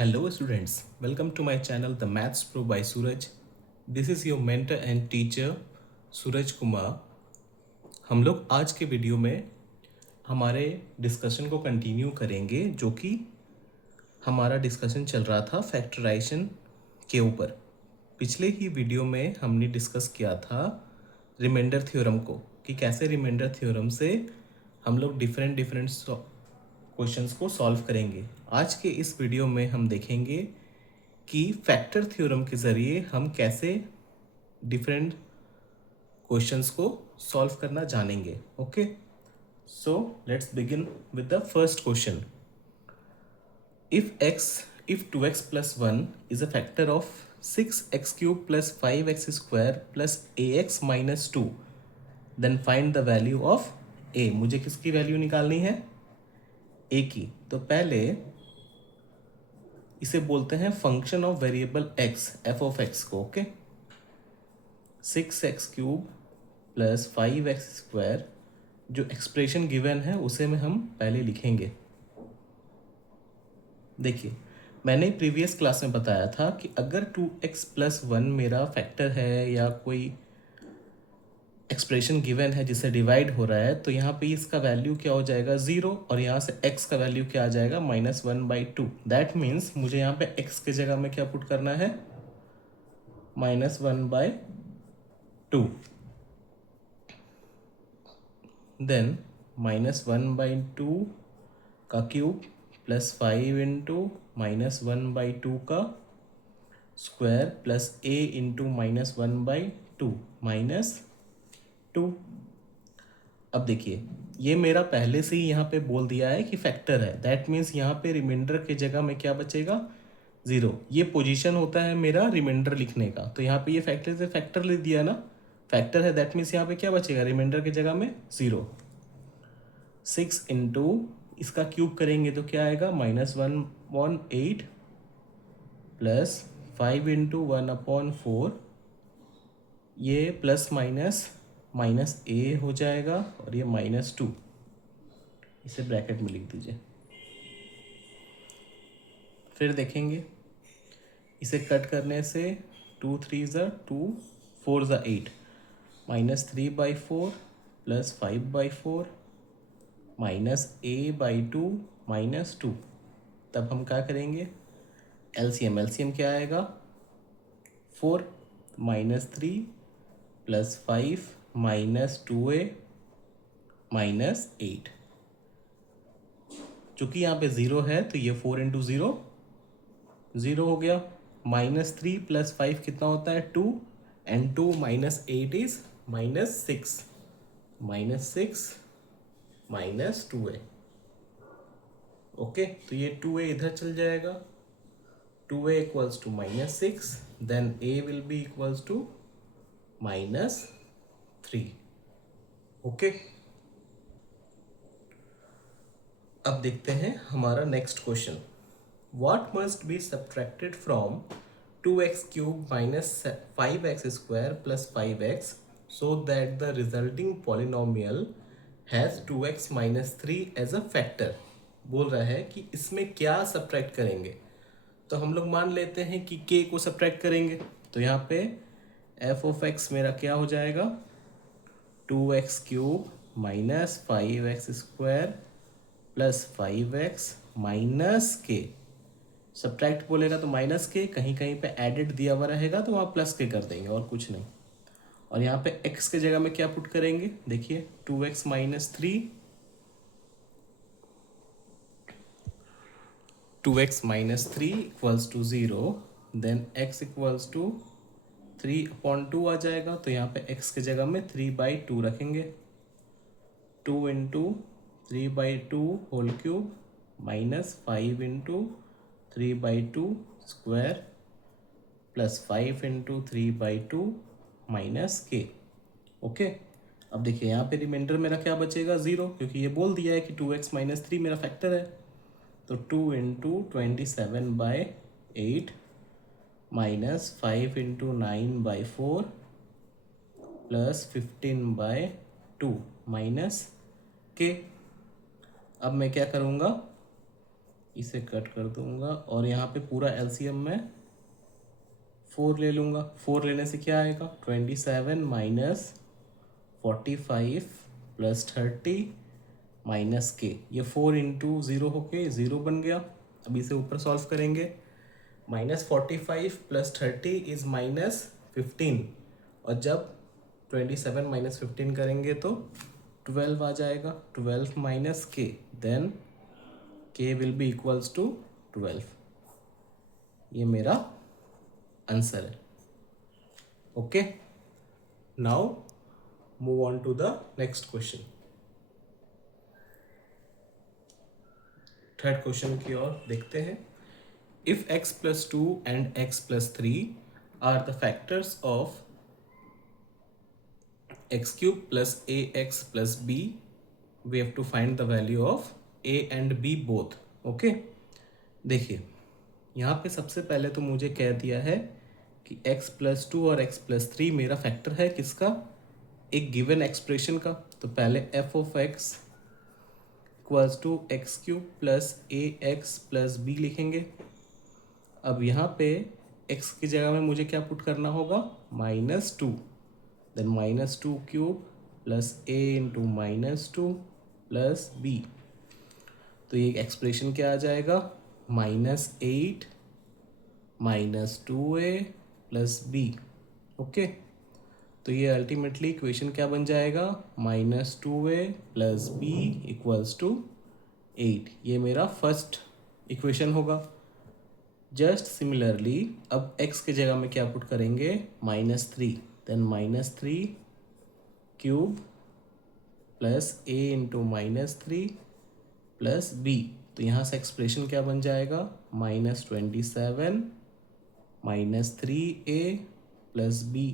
Hello students, welcome to my channel The Maths Pro by Suraj. This is your mentor and teacher Suraj Kumar. हम लोग आज के video में हमारे डिस्कशन को कंटिन्यू करेंगे, जो कि हमारा डिस्कशन चल रहा था फैक्टराइजेशन के ऊपर। पिछले ही वीडियो में हमने डिस्कस किया था रिमाइंडर थ्योरम को, कि कैसे रिमाइंडर थ्योरम से हम लोग डिफरेंट डिफरेंट क्वेश्चंस को सॉल्व करेंगे। आज के इस वीडियो में हम देखेंगे कि फैक्टर थ्योरम के ज़रिए हम कैसे डिफरेंट क्वेश्चंस को सॉल्व करना जानेंगे। Okay, so let's begin with the first question. if 2x plus 1 is a factor of 6x cube plus 5x square plus ax minus 2, then find the value of a। मुझे किसकी value निकालनी है? a की। तो पहले इसे बोलते हैं function of variable x, f of x को। Okay, 6x cube plus 5x square, जो एक्सप्रेशन गिवन है उसे में हम पहले लिखेंगे। देखिए, मैंने प्रीवियस क्लास में बताया था कि अगर 2x प्लस 1 मेरा फैक्टर है या कोई एक्सप्रेशन गिवन है जिससे डिवाइड हो रहा है, तो यहाँ पे इसका वैल्यू क्या हो जाएगा? 0, और यहाँ से x का वैल्यू क्या आ जाएगा? -1/2। दैट मीन्स मुझे यहाँ पे x के जगह में क्या पुट करना है? -1/2। देन -1/2 का क्यूब प्लस 5 इंटू -1/2 का स्क्वायर प्लस a इंटू -1/2 -2। अब देखिए, ये मेरा पहले से ही यहाँ पे बोल दिया है कि फैक्टर है। दैट मीन्स यहाँ पे रिमाइंडर के जगह में क्या बचेगा? 0। ये पोजीशन होता है मेरा रिमाइंडर लिखने का। तो यहाँ पे ये फैक्टर से फैक्टर ले दिया ना, फैक्टर है। दैट मीन्स यहाँ पे क्या बचेगा? रिमाइंडर की जगह में 0। 6 इंटू इसका क्यूब करेंगे तो क्या आएगा? -1/8 प्लस 5 इंटू 1/4। ये प्लस माइनस माइनस ए हो जाएगा, और ये -2। इसे ब्रैकेट में लिख दीजिए। फिर देखेंगे, इसे कट करने से 2 3 ज़ा 2, 4 ज़ा 8, -3/4 प्लस 5/4 -a/2 -2। तब हम क्या करेंगे? एलसीएम। एलसीएम क्या आएगा? 4 -3 प्लस 5 -2a -8। चूँकि यहाँ पे 0 है तो ये 4 इंटू 0 0 हो गया। -3 प्लस 5 कितना होता है? 2, एंड 2 -8 इज -6। -6 -2a। ओके, तो ये 2a इधर चल जाएगा। 2a equals to -6, then a will be equals to -3। Okay, अब देखते हैं हमारा next question. What must be subtracted from 2x cube minus 5x square plus 5x so that the resulting polynomial has 2x minus 3 as a factor? बोल रहा है कि इसमें क्या सब्ट्रैक्ट करेंगे। तो हम लोग मान लेते हैं कि k को सब्ट्रैक्ट करेंगे। तो यहाँ पे f ऑफ x मेरा क्या हो जाएगा? 2x cube minus 5x square plus 5x minus के। सब्ट्रैक्ट बोलेगा तो माइनस के, कहीं कहीं पे एडेड दिया हुआ रहेगा तो वहाँ प्लस के कर देंगे, और कुछ नहीं। और यहाँ पे x के जगह में क्या पुट करेंगे? देखिए, 2x minus 3, 2x minus 3 equals to 0। Then x equals to 3/2 आ जाएगा। तो यहाँ पे x के जगह में 3/2 रखेंगे। 2 into 3/2 whole cube minus 5 into 3/2 square plus 5 into 3/2 minus k. Okay, अब देखिए यहाँ पे रिमाइंडर मेरा क्या बचेगा? 0, क्योंकि ये बोल दिया है कि 2x माइनस 3 मेरा फैक्टर है। तो 2 into 27/8 minus 5 into 9/4 plus 15/2 minus के। अब मैं क्या करूँगा? इसे कट कर दूंगा और यहाँ पे पूरा एलसीएम में 4 ले लूँगा। 4 लेने से क्या आएगा, 27 माइनस 45 प्लस 30 माइनस के, ये 4 इंटू 0 होके 0 बन गया। अब इसे ऊपर सॉल्व करेंगे। -45 प्लस 30 इज -15, और जब 27 माइनस 15 करेंगे तो 12 आ जाएगा। 12 माइनस के, देन के विल बी इक्वल्स टू 12। ये मेरा आंसर है। Okay, now move on to the next question. Third question की ओर देखते हैं। If x plus 2 and x plus 3 are the factors of x cube plus ax plus b, we have to find the value of a and b both. Okay, देखिए यहाँ पे सबसे पहले तो मुझे कह दिया है कि x plus 2 और x plus 3 मेरा फैक्टर है किसका, एक गिवन एक्सप्रेशन का। तो पहले f of x equals to x cube plus a x plus b लिखेंगे। अब यहाँ पे x की जगह में मुझे क्या पुट करना होगा, -2, then -2 cube plus a into -2 plus b। तो ये एक्सप्रेशन क्या आ जाएगा, -8 -2a प्लस b। ओके, तो ये अल्टीमेटली इक्वेशन क्या बन जाएगा, -2a plus b equals to 8। ये मेरा फर्स्ट इक्वेशन होगा। जस्ट सिमिलरली अब x की जगह में क्या पुट करेंगे, -3, then -3 cube plus a into -3 plus b। तो यहाँ से एक्सप्रेशन क्या बन जाएगा, -27 -3a प्लस b।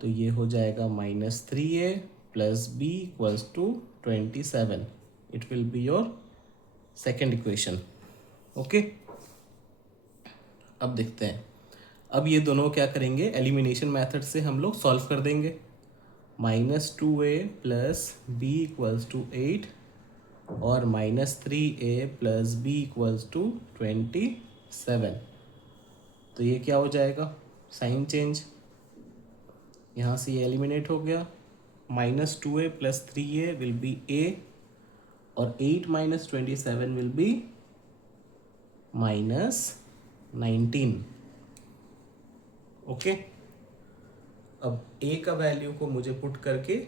तो ये हो जाएगा -3a plus b equals to 27। It will be your second equation. Okay, अब देखते हैं। अब ये दोनों क्या करेंगे, एलिमिनेशन मेथड से हम लोग सॉल्व कर देंगे। -2a plus b equals to 8 और -3a plus b equals to 27। तो ये क्या हो जाएगा, साइन चेंज, यहाँ से ये एलिमिनेट हो गया। -2a plus 3a will be a और 8 माइनस 27 विल बी -19। ओके, अब a का वैल्यू को मुझे पुट करके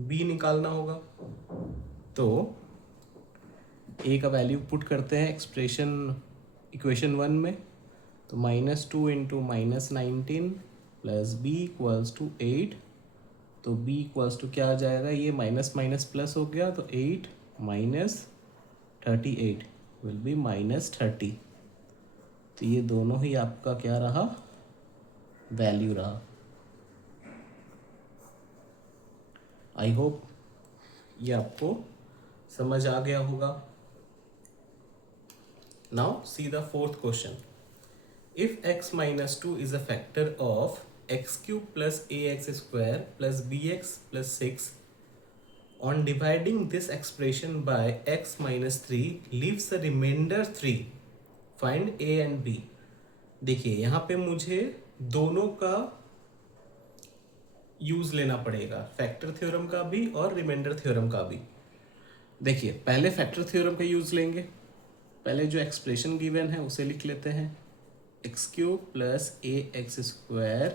b निकालना होगा। तो a का वैल्यू पुट करते हैं एक्सप्रेशन इक्वेशन 1 में। तो -2 into -19 plus b equals to 8। तो b इक्वल्स टू क्या आ जाएगा, ये माइनस माइनस प्लस हो गया, तो 8 माइनस 38 विल बी -30। तो ये दोनों ही आपका क्या रहा, वैल्यू रहा। आई होप ये आपको समझ आ गया होगा। Now see the fourth question. If x minus 2 is a factor of x cube plus ax square plus bx plus 6, on dividing this expression by x minus 3 leaves the remainder 3, find a and b। देखिए यहाँ पे मुझे दोनों का use लेना पड़ेगा, factor theorem का भी और रिमाइंडर थ्योरम का भी। देखिए पहले फैक्टर थ्योरम का यूज लेंगे। पहले जो एक्सप्रेशन गिवन है उसे लिख लेते हैं, x cube plus a x square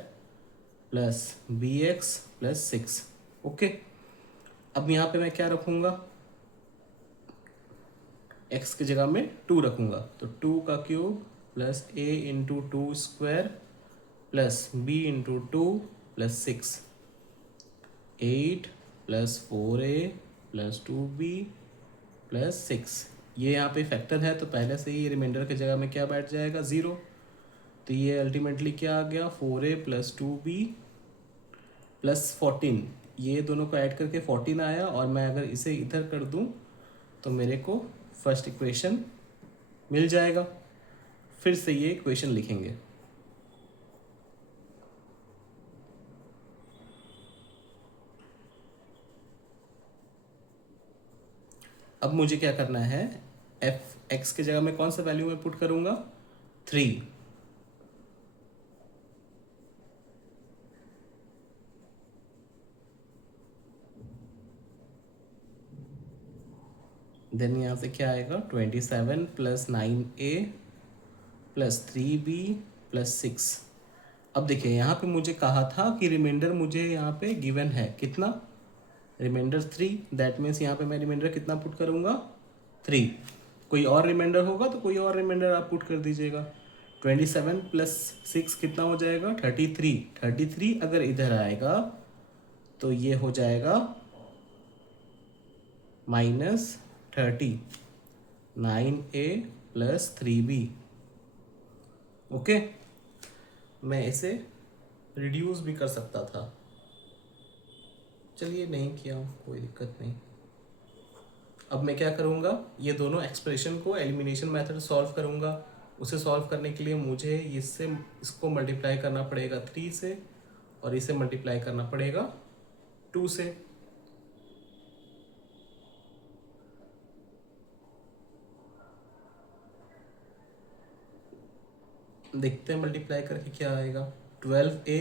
plus b x plus 6। Okay, अब यहाँ पे मैं क्या रखूँगा, x की जगह में 2 रखूँगा। तो 2 का cube plus a into 2 square plus b into 2 plus 6, 8 plus 4a plus 2b plus 6। ये यहाँ पे फैक्टर है तो पहले से ही रिमाइंडर की जगह में क्या बैठ जाएगा, 0। तो ये अल्टीमेटली क्या आ गया, 4a प्लस 2b प्लस 14। ये दोनों को ऐड करके 14 आया, और मैं अगर इसे इधर कर दूं तो मेरे को फर्स्ट इक्वेशन मिल जाएगा। फिर से ये इक्वेशन लिखेंगे। अब मुझे क्या करना है, एफ एक्स की जगह में कौन सा वैल्यू मैं पुट करूंगा, 3। देन यहाँ से क्या आएगा, 27 plus 9a plus 3b plus 6। अब देखिए यहाँ पे मुझे कहा था कि रिमाइंडर मुझे यहाँ पे गिवन है कितना, रिमाइंडर 3। दैट मीन्स यहाँ पे मैं रिमाइंडर कितना पुट करूँगा, 3। कोई और रिमाइंडर होगा तो कोई और रिमाइंडर आप पुट कर दीजिएगा। 27 प्लस 6 कितना हो जाएगा, 33। 33 अगर इधर आएगा तो ये हो जाएगा -30, 9a प्लस 3b। ओके, मैं इसे रिड्यूस भी कर सकता था, चलिए नहीं किया, कोई दिक्कत नहीं। अब मैं क्या करूँगा, ये दोनों एक्सप्रेशन को एलिमिनेशन मेथड सॉल्व करूँगा। उसे सॉल्व करने के लिए मुझे इसको मल्टीप्लाई करना पड़ेगा 3 से, और इसे मल्टीप्लाई करना पड़ेगा 2 से। देखते हैं मल्टीप्लाई करके क्या आएगा। 12a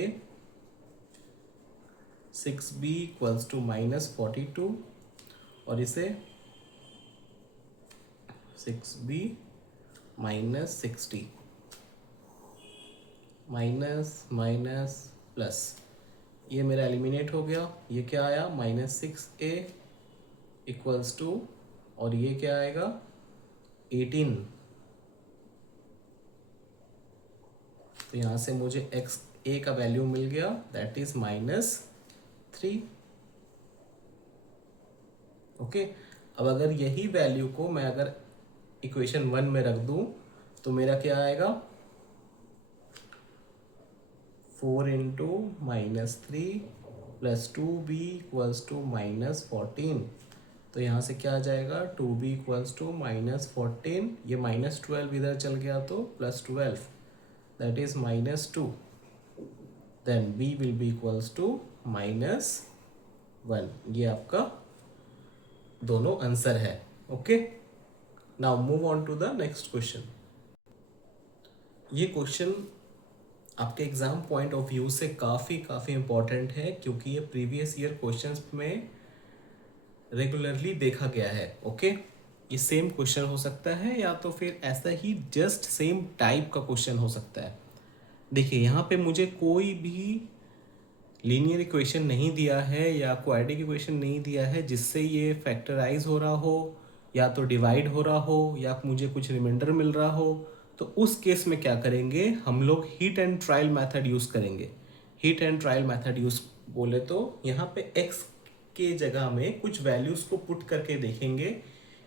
6b इक्वल्स टू -42, और इसे 6b -60, माइनस माइनस प्लस, ये मेरा एलिमिनेट हो गया। ये क्या आया, -6a इक्वल्स टू, और ये क्या आएगा 18। तो यहाँ से मुझे एक्स ए का वैल्यू मिल गया, दैट इज -3। ओके, अब अगर यही वैल्यू को मैं अगर इक्वेशन 1 में रख दूं तो मेरा क्या आएगा, 4 into -3 plus 2b equals to -14। तो यहाँ से क्या आ जाएगा, 2b इक्वल्स टू -14, ये -12 इधर चल गया तो +12, that is -2, then b will be equals to -1। ये आपका दोनों आंसर है। Okay, now move on to the next question. ये क्वेश्चन आपके एग्जाम पॉइंट ऑफ व्यू से काफ़ी इंपॉर्टेंट है, क्योंकि ये प्रीवियस ईयर क्वेश्चंस में रेगुलरली देखा गया है। ओके, ये सेम क्वेश्चन हो सकता है या तो फिर ऐसा ही जस्ट सेम टाइप का क्वेश्चन हो सकता है। देखिए यहाँ पे मुझे कोई भी लीनियर इक्वेशन नहीं दिया है या क्वाड्रेटिक इक्वेशन नहीं दिया है जिससे ये फैक्टराइज हो रहा हो या तो डिवाइड हो रहा हो या मुझे कुछ रिमाइंडर मिल रहा हो। तो उस केस में क्या करेंगे, हम लोग hit and trial method use करेंगे। Hit and trial method use बोले तो यहाँ पे x के जगह में कुछ वैल्यूज़ को पुट करके देखेंगे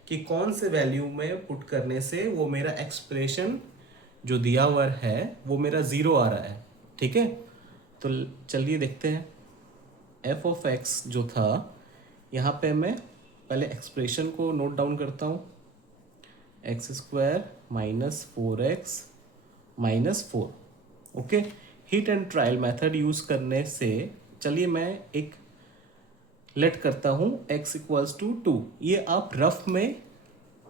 कि कौन से वैल्यू में पुट करने से वो मेरा एक्सप्रेशन जो दिया हुआ है वो मेरा 0 आ रहा है। ठीक है, तो चलिए देखते हैं। f ऑफ x जो था, यहाँ पे मैं पहले एक्सप्रेशन को नोट डाउन करता हूँ, x² - 4x - 4। Okay, heat and trial method use करने से चलिए मैं एक लेट करता हूँ x इक्वल्स टू 2। ये आप रफ में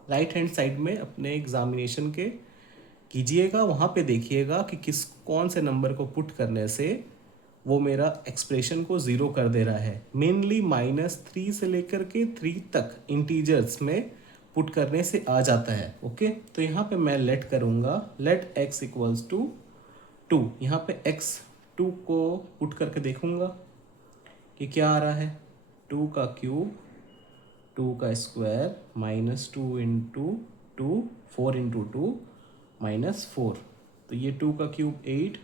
राइट हैंड साइड में अपने एग्जामिनेशन के कीजिएगा, वहाँ पे देखिएगा कि कौन से नंबर को पुट करने से वो मेरा एक्सप्रेशन को 0 कर दे रहा है। मेनली -3 से लेकर के 3 तक इंटीजर्स में पुट करने से आ जाता है। ओके, तो यहाँ पे मैं लेट करूँगा, लेट x इक्वल्स टू 2। यहाँ पे x2 को पुट करके देखूँगा कि क्या आ रहा है, 2 का क्यूब 2 का स्क्वायर -2 इंटू 2 4 इंटू 2 -4। तो ये 2 का क्यूब 8,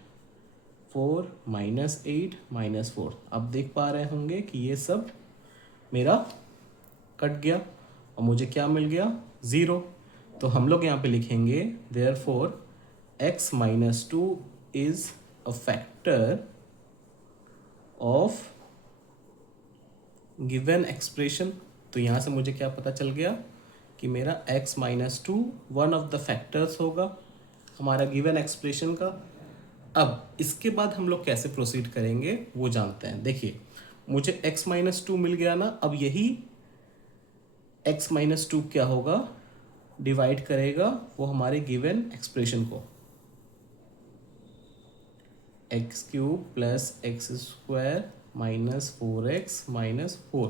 4 -8 -4। अब देख पा रहे होंगे कि ये सब मेरा कट गया और मुझे क्या मिल गया, 0। तो हम लोग यहाँ पे लिखेंगे therefore x - 2 is a factor of given expression। तो यहाँ से मुझे क्या पता चल गया कि मेरा x - 2 one of the factors होगा हमारा गिवन एक्सप्रेशन का। अब इसके बाद हम लोग कैसे प्रोसीड करेंगे वो जानते हैं। देखिए मुझे x - 2 मिल गया ना, अब यही x - 2 क्या होगा, डिवाइड करेगा वो हमारे गिवन एक्सप्रेशन को, x cube plus x square minus 4x minus 4।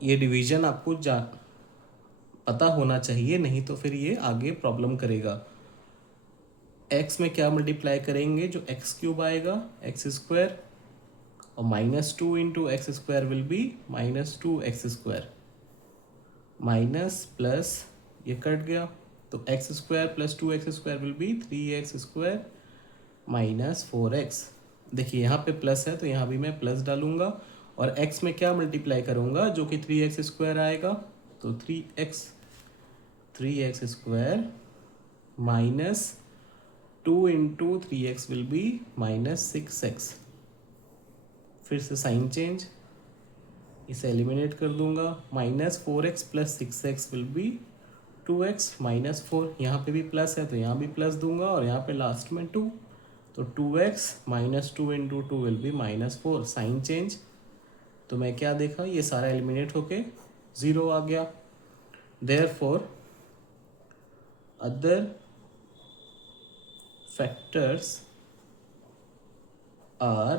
ये डिवीजन आपको पता होना चाहिए, नहीं तो फिर ये आगे प्रॉब्लम करेगा। x में क्या मल्टीप्लाई करेंगे, जो एक्स क्यूब आएगा एक्स स्क्वायर, और -2 into x square will be -2x², minus plus ये कट गया, तो x square plus 2x² will be 3x² minus 4x। देखिए यहाँ पे प्लस है तो यहाँ भी मैं प्लस डालूंगा, और x में क्या मल्टीप्लाई करूँगा, जो कि 3x² आएगा, तो 3x² minus 2 into 3x will be -6x। फिर से साइन चेंज, इसे एलिमिनेट कर दूंगा, -4x plus 6x will be 2x minus 4। यहाँ पे भी प्लस है तो यहाँ भी प्लस दूंगा, और यहाँ पे लास्ट में 2, तो 2x minus 2 into 2 will be -4। Sign change, तो मैं क्या देखा, ये सारा एलिमिनेट होके 0 आ गया। Therefore other factors are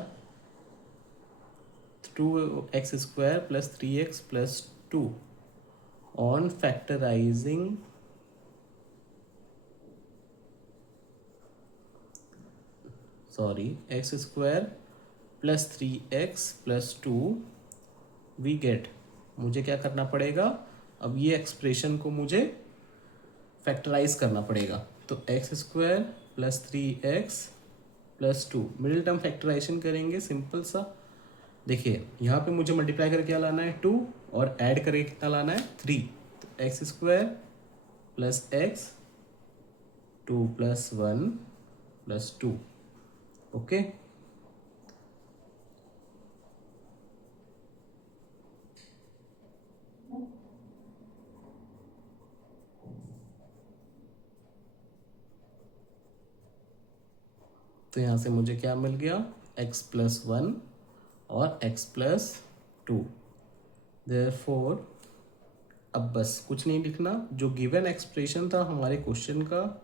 2x² plus 3x plus 2 on factorizing x² plus 3x plus 2 we get. मुझे क्या करना पड़ेगा, अब ये एक्सप्रेशन को मुझे फैक्टराइज करना पड़ेगा, तो x² plus 3x plus 2 middle term factorization करेंगे सिंपल सा। देखिए यहाँ पे मुझे मल्टीप्लाई करके क्या लाना है 2, और ऐड करके कितना लाना है 3, तो x² plus x 2 plus 1 plus 2। Okay, तो यहाँ से मुझे क्या मिल गया, x प्लस 1 और x प्लस 2। देयरफॉर अब बस कुछ नहीं लिखना, जो गिवन एक्सप्रेशन था हमारे क्वेश्चन का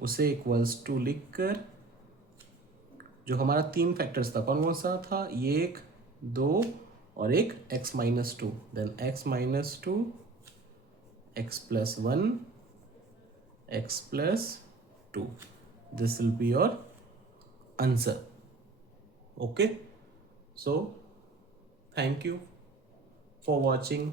उसे इक्वल्स टू लिख कर, जो हमारा 3 फैक्टर्स था कौन कौन सा था, ये 1 2 और एक x minus 2, then x minus 2 x plus 1 x plus 2, this will be your answer. Okay, so thank you for watching